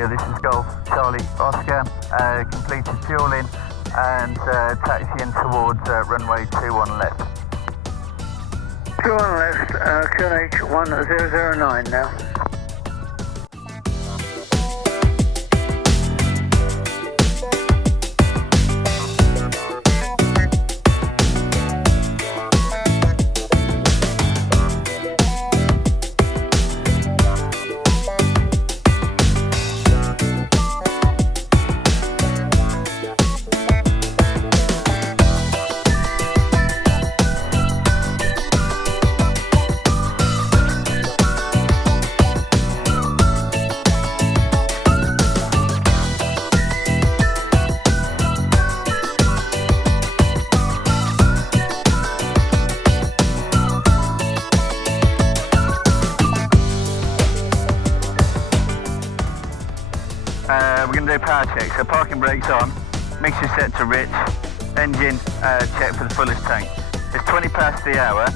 Australia, this is Golf Charlie Oscar, completed fueling and taxiing towards runway 21 left. 21 left, QNH 1009 now. We're going to do power check, so parking brakes on, mixture set to rich, engine check for the fullest tank. It's 20 past the hour,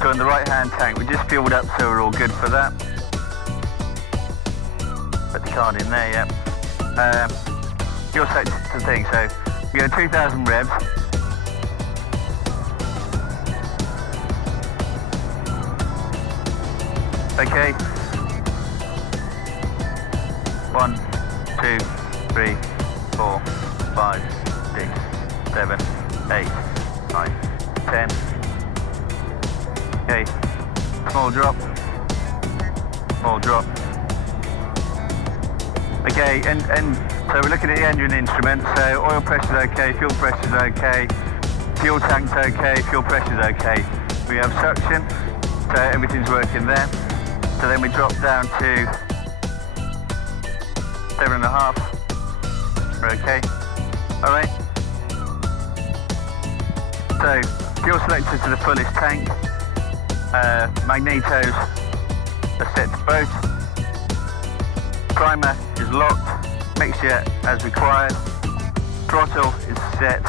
so in the right hand tank. We just fueled up, so we're all good for that. Put the card in there, yeah. Fuel set to the thing, so we go 2,000 revs. Okay. 1, 2, 3, 4, 5, 6, 7, 8, 9, 10. Okay, small drop. Okay, and so we're looking at the engine instruments. So oil pressure's okay, fuel pressure's okay, fuel tank's okay, fuel pressure's okay. We have suction, so everything's working there. So then we drop down to 7.5. We're okay. Alright. So, fuel selector to the fullest tank. Magnetos are set to both. Primer is locked. Mixture as required. Throttle is set.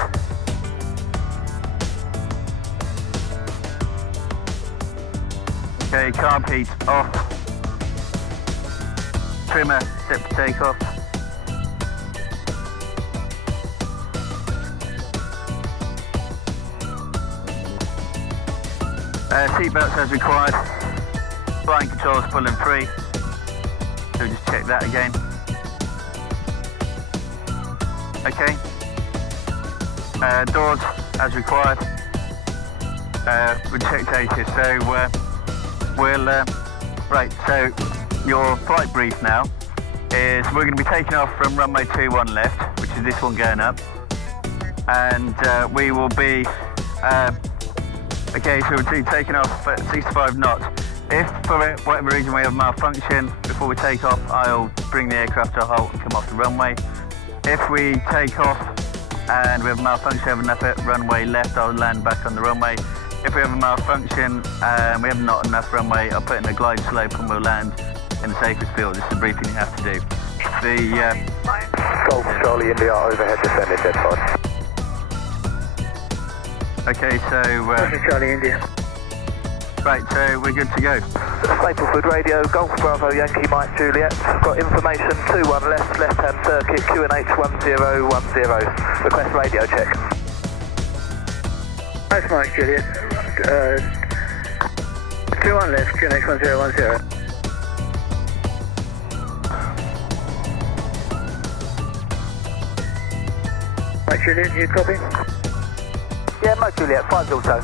Okay, carb heat off. Trimmer set for takeoff. Seat belts as required. Flying controls full and free. So just check that again. Okay. Doors as required. We checked ATC, so right, so your flight brief now is we're going to be taking off from runway 21 left, which is this one going up, and we will be okay, so we'll be taking off at 65 knots. If for whatever reason we have malfunction before we take off, I'll bring the aircraft to a halt and come off the runway. If we take off and we have a malfunction, have enough at runway left, I'll land back on the runway. If we have a malfunction and we have not enough runway, I'll put in a glide slope and we'll land in the safest field. This is the briefing you have to do. The Golf Charlie India overhead descending dead fine. Okay, so Charlie India. right, so we're good to go. Stapleford Radio, Golf Bravo Yankee Mike Juliet. Got information 21 left, left hand circuit, QNH 1010. Request radio check. That's Mike Juliet. 21 left, QNH 1010. Mike Juliet, you copy? Yeah, Mike Juliet, 5 also.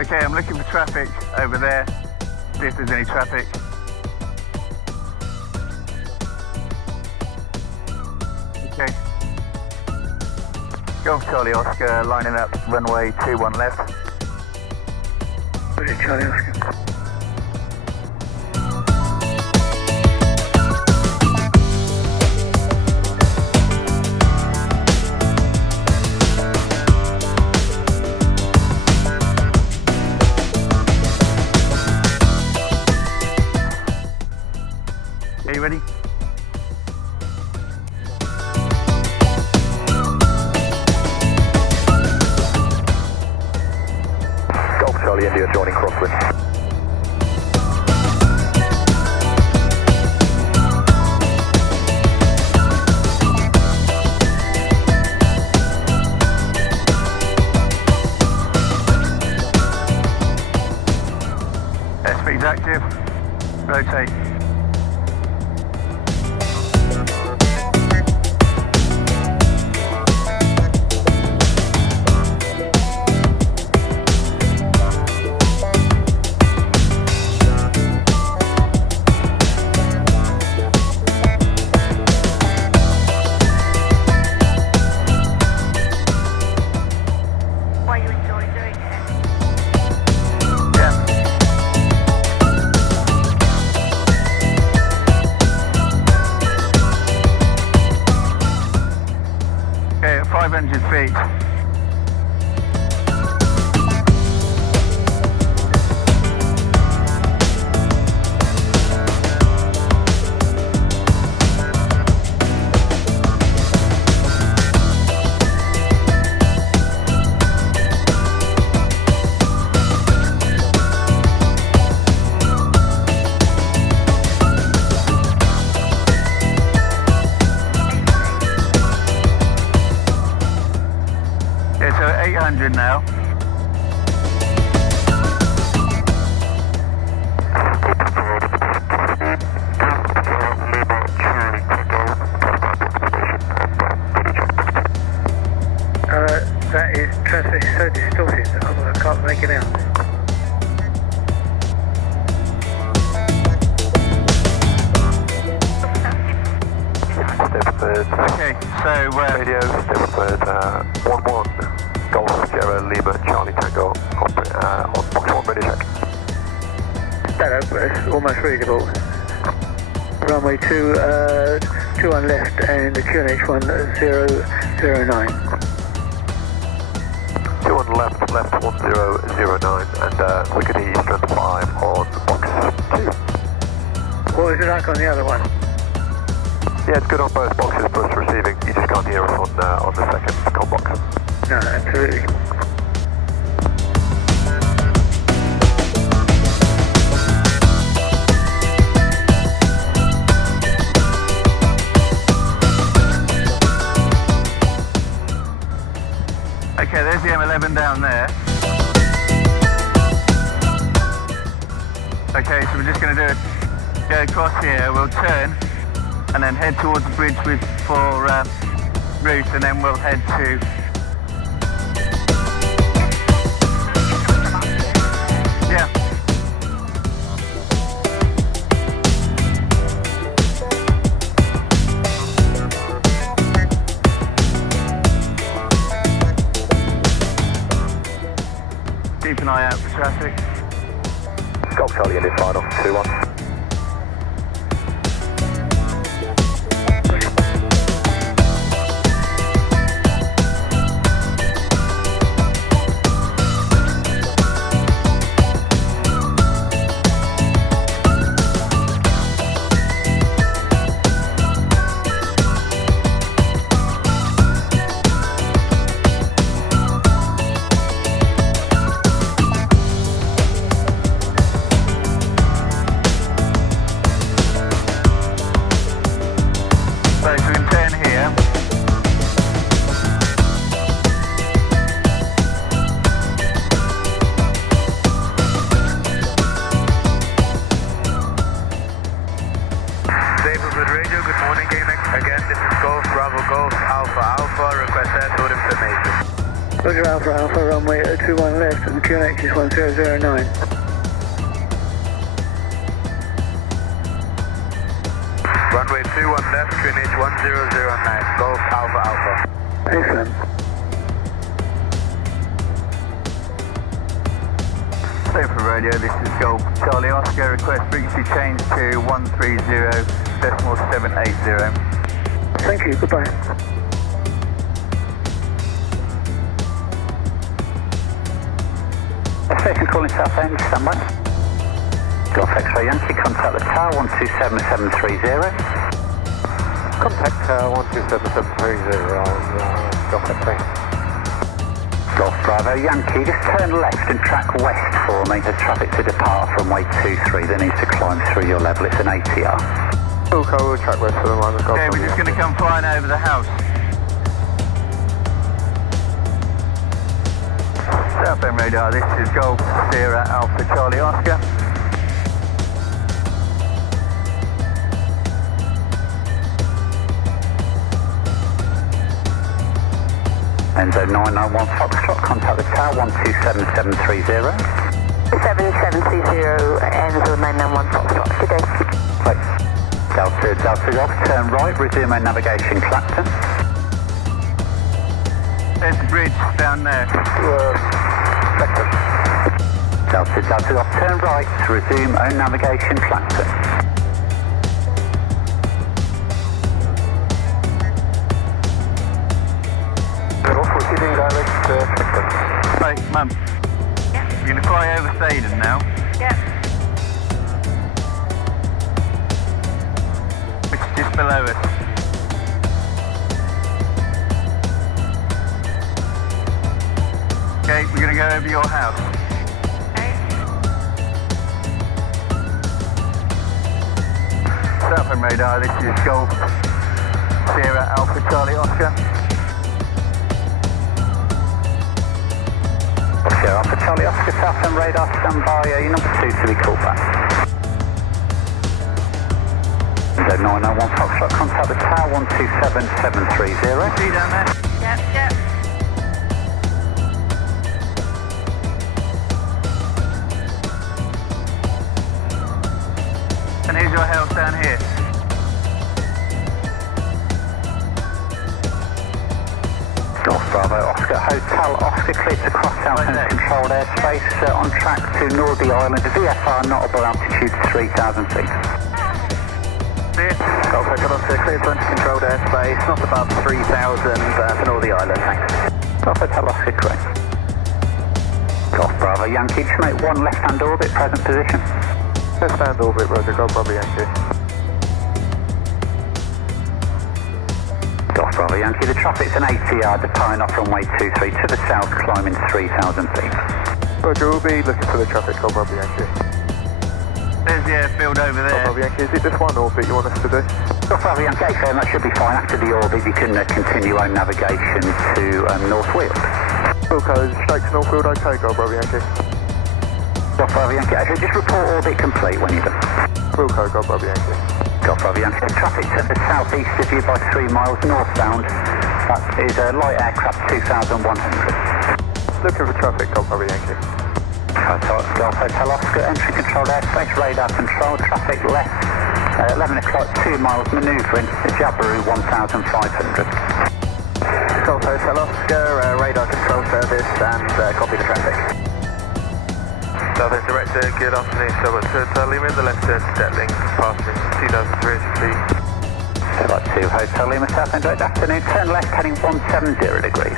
Okay, I'm looking for traffic over there, see if there's any traffic. Okay. Golf Charlie Oscar lining up runway 21 left. Charlie Oscar. Are you ready? Golf Charlie India joining crosswind. Speed's active. Rotate. Why you enjoy doing it? Yeah. Okay, at 500 feet. Yeah, so at 800 now. That is transmission so distorted, I can't make it out. Stapleford, Okay, so radio, Stapleford, 11, Golf Sierra Lima Charlie Tango, on box 1, radio check. Better, but it's almost readable. Runway 21 left and the QNH 1009. 2 on left 1009, and we can hear you strand 5 on box 2. What was it like on the other one? Yeah, it's good on both boxes, but it's receiving. You just can't hear us on the second com box. No, absolutely. okay, there's the M11 down there. Okay, so we're just going to go across here. We'll turn and then head towards the bridge for route, and then we'll head to. Yeah. Keep an eye out for traffic. Golf Charlie in final, 2-1. Roger Alpha, runway 21 left and the QNH is 1009. Runway 21 left, QNH 1009, Golf Alpha. Excellent. Stapleford Radio, this is Golf Charlie Oscar, request frequency change to 130.780. Thank you, goodbye. Station calling South End, standby. Golf X-ray Yankee, contact the tower 127730. Contact 127730 on Golf X-ray. Golf Bravo Yankee, just turn left and track west for me. There's traffic to depart from runway 23 that needs to climb through your level. It's an ATR. Okay, we'll track west for the moment. Okay, we're just going to come flying over the house. Southbound radar, this is Golf Sierra Alpha Charlie Oscar. Enzo 991 Foxtrot, contact the tower 127730. 7730 Enzo 991 Foxtrot. Good day. Right. Delta Golf, turn right, resume our navigation Clapton. There's the bridge down there. Delta Golf, turn right, resume own navigation Clapton. Proceeding direct Clapton. Right, Mum. Yeah. We're going to fly over Theydon now, Yeah. which is just below us. Okay, we're going to go over your house. Okay. Southbound radar, this is Golf Sierra Alpha Charlie Oscar. Sierra Alpha Charlie Oscar, Southbound radar, stand by, your number 2 to be called back. Enzo 991 Foxtrot, contact the tower 127730. See you down there? Yep, yep. And here's your house down here. Golf Bravo Oscar Hotel, Oscar cleared to cross south Right and there. controlled airspace on track to Northey Island, VFR notable altitude 3,000 feet. See you. Golf Echo Oscar, clear to enter controlled airspace, not above 3,000 for Northey Island, thanks. Golf Hotel Oscar, correct. Golf Bravo Yankee, just make one left-hand orbit, present position. Left hand orbit, Roger, Golf Bravo Yankee. Golf Bravo Yankee, the traffic's an ATR departing off runway 23 to the south, climbing 3,000 feet. Roger, we'll be looking for the traffic, Golf Bravo Yankee. There's the airfield over Golf there. Bravo Yankee, is it just one orbit you want us to do? Golf Bravo Yankee, okay, that should be fine. After the orbit, you can continue on navigation to North Weald. Okay, straight to Northfield, okay, Golf Bravo Yankee. Golf Bravo Yankee, actually just report orbit complete when you're done. Wilco, Golf Bravo Yankee. Golf Bravo Yankee, traffic to the southeast of you by 3 miles northbound. That is a light aircraft 2,100. Looking for traffic, Golf Bravo Yankee. Golf Hotel Oscar, entry controlled airspace, radar control, traffic left, 11 o'clock, 2 miles manoeuvring, Jabiru 1,500. Golf Hotel Oscar, radar control service, and copy the traffic. Southern Director, good afternoon. So at Hotel Lima, the left turn settling, passing 2,300 feet. About 2 Hotel Lima, Southend, good afternoon, turn left heading 170 degrees.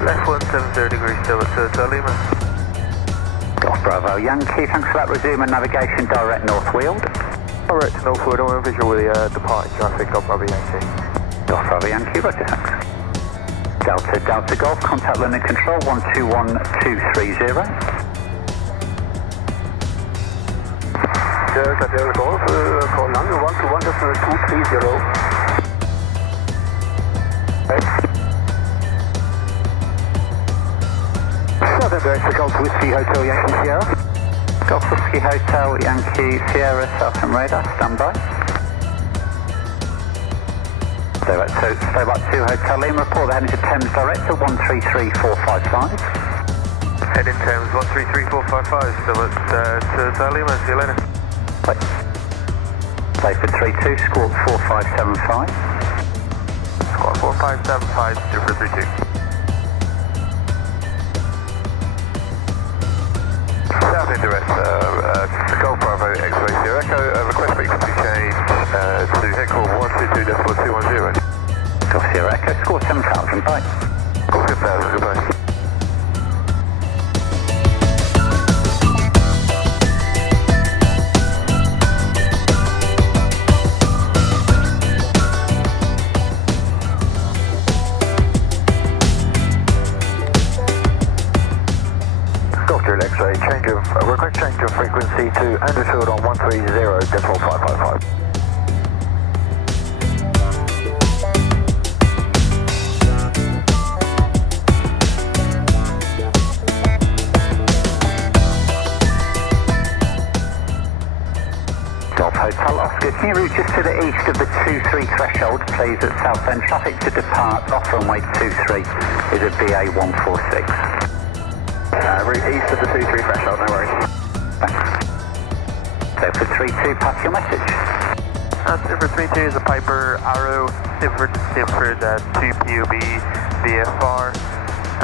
Left 170 degrees, still at Hotel Lima. Golf Bravo Yankee, thanks for that, resume and navigation direct North Weald. Direct to Northwood, I want a visual with the departing traffic, Golf Bravo Yankee. Golf Bravo Yankee, roger, thanks. Delta Golf, contact London Control 121230. Delta Golf, call London 121230. Southern Director, Golf Whiskey Hotel Yankee Sierra. Golf Whiskey Hotel Yankee Sierra, Southern radar, stand by. Stay back 2 Hotel Lima, report the heading to Thames Director 133455. Heading Thames 133455, still at Hotel Lima, see you later. Wait. Stapleford 32, squawk 4575. Squawk 4575, Stapleford 32. Southend Director, Golf Bravo X-Ray Sierra Echo, request frequency change to headquarters 122.210. Golf Sierra Echo, score 7,000, bye. Golf 7,000, goodbye. 10-555. Golf Hotel Oscar, can you route just to the east of the 23 threshold, please, at Southend? Traffic to depart off runway 23 is a BA 146. Route east of the 23 threshold, no worries. Thanks. Stapleford 32, pass your message. Stapleford 32 is a Piper Arrow, Stapleford 2 POB VFR.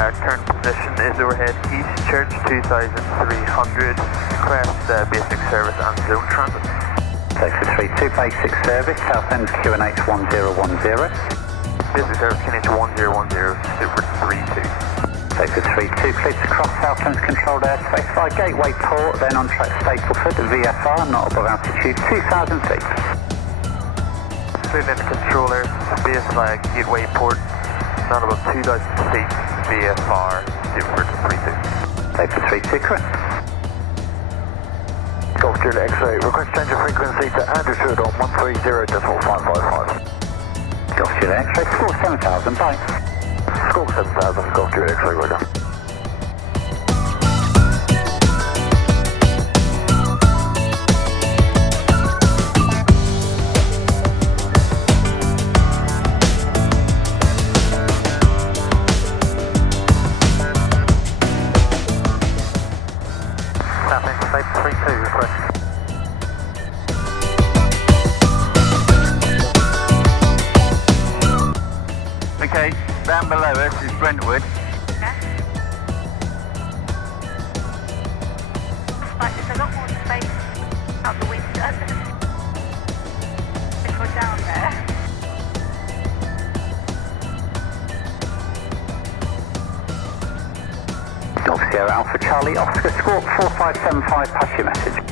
Current position is overhead East Church 2300, request basic service and zone transit. Stapleford 32, basic service, Southend QNH 1010. Basic service QNH 1010, Stapleford 32. Stapleford 32, cleared to cross Southend controlled airspace by Gateway Port, then on track Stapleford, VFR, not above altitude 2000 feet. Cleared into controller, space via Gateway Port, not above 2000 feet, VFR, Stapleford 32. Stapleford 32, correct. Golf Juliet X-ray, request change of frequency to Anderswood on 130.555. Golf Juliet X-ray, score 7000, bye. Score 7000, Golf Juliet X-ray, right now. Tapping state 32, request. Okay, down below us is Brentwood. Right, there's a lot more space out the window. If we're down there. Golf Sierra Alpha Charlie, Oscar, squawk 4575, pass your message.